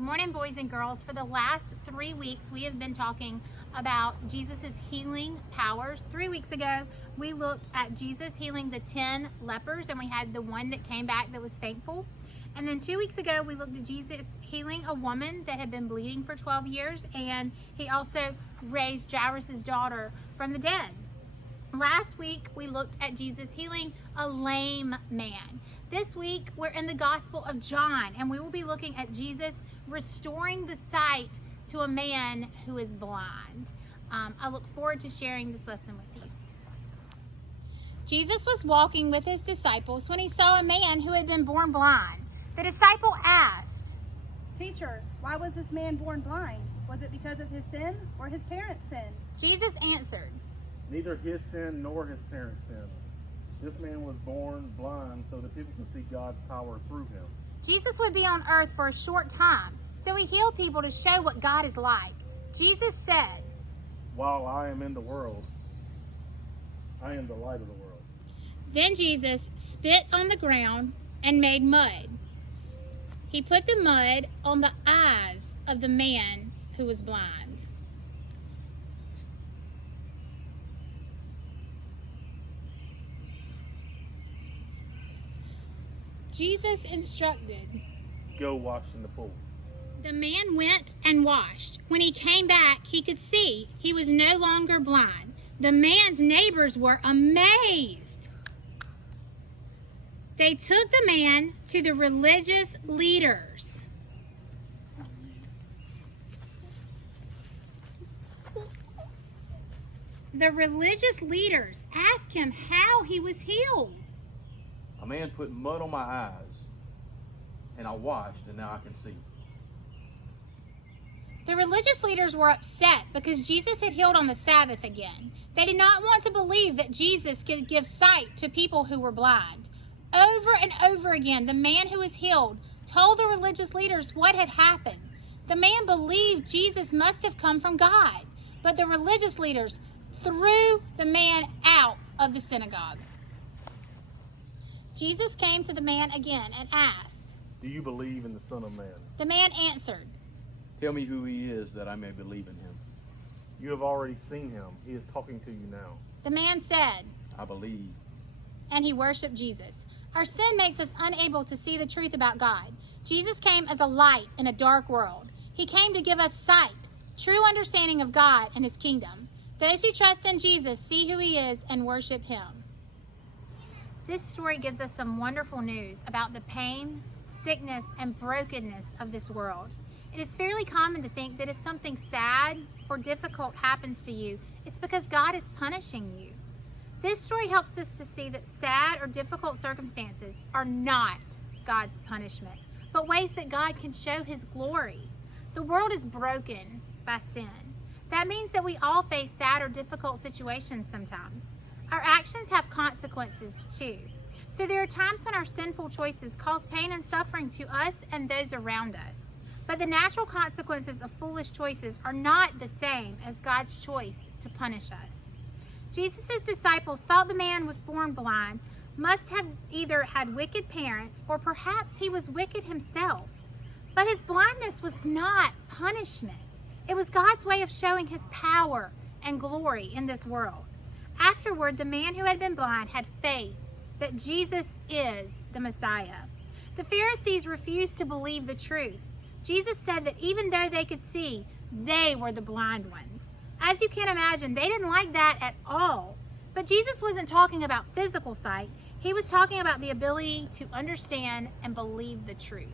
Good morning, boys and girls. For the last 3 weeks, we have been talking about Jesus' healing powers. 3 weeks ago, we looked at Jesus healing the 10 lepers, and we had the one that came back that was thankful. And then 2 weeks ago, we looked at Jesus healing a woman that had been bleeding for 12 years, and he also raised Jairus' daughter from the dead. Last week, we looked at Jesus healing a lame man. This week, we're in the Gospel of John, and we will be looking at Jesus restoring the sight to a man who is blind. I look forward to sharing this lesson with you. Jesus was walking with his disciples when he saw a man who had been born blind. The disciple asked, "Teacher, why was this man born blind? Was it because of his sin or his parents' sin?" Jesus answered, "Neither his sin nor his parents' sin. This man was born blind so that people can see God's power through him." Jesus would be on earth for a short time, so he healed people to show what God is like. Jesus said, "While I am in the world, I am the light of the world." Then Jesus spit on the ground and made mud. He put the mud on the eyes of the man who was blind. Jesus instructed, "Go wash in the pool." The man went and washed. When he came back, he could see he was no longer blind. The man's neighbors were amazed. They took the man to the religious leaders. The religious leaders asked him how he was healed. "A man put mud on my eyes, and I washed, and now I can see." The religious leaders were upset because Jesus had healed on the Sabbath again. They did not want to believe that Jesus could give sight to people who were blind. Over and over again, the man who was healed told the religious leaders what had happened. The man believed Jesus must have come from God, but the religious leaders threw the man out of the synagogue. Jesus came to the man again and asked, "Do you believe in the Son of Man?" The man answered, "Tell me who he is that I may believe in him." "You have already seen him. He is talking to you now." The man said, I believe. and he worshiped Jesus. Our sin makes us unable to see the truth about God. Jesus came as a light in a dark world. He came to give us sight, true understanding of God and his kingdom. Those who trust in Jesus see who he is and worship him. This story gives us some wonderful news about the pain, sickness, and brokenness of this world. It is fairly common to think that if something sad or difficult happens to you, it's because God is punishing you. This story helps us to see that sad or difficult circumstances are not God's punishment, but ways that God can show his glory. The world is broken by sin. That means that we all face sad or difficult situations sometimes. Our actions have consequences too. So there are times when our sinful choices cause pain and suffering to us and those around us. But the natural consequences of foolish choices are not the same as God's choice to punish us. Jesus' disciples thought the man was born blind, must have either had wicked parents or perhaps he was wicked himself. But his blindness was not punishment. It was God's way of showing his power and glory in this world. Afterward, the man who had been blind had faith that Jesus is the Messiah. The Pharisees refused to believe the truth. Jesus said that even though they could see, they were the blind ones. As you can imagine, they didn't like that at all. But Jesus wasn't talking about physical sight. He was talking about the ability to understand and believe the truth.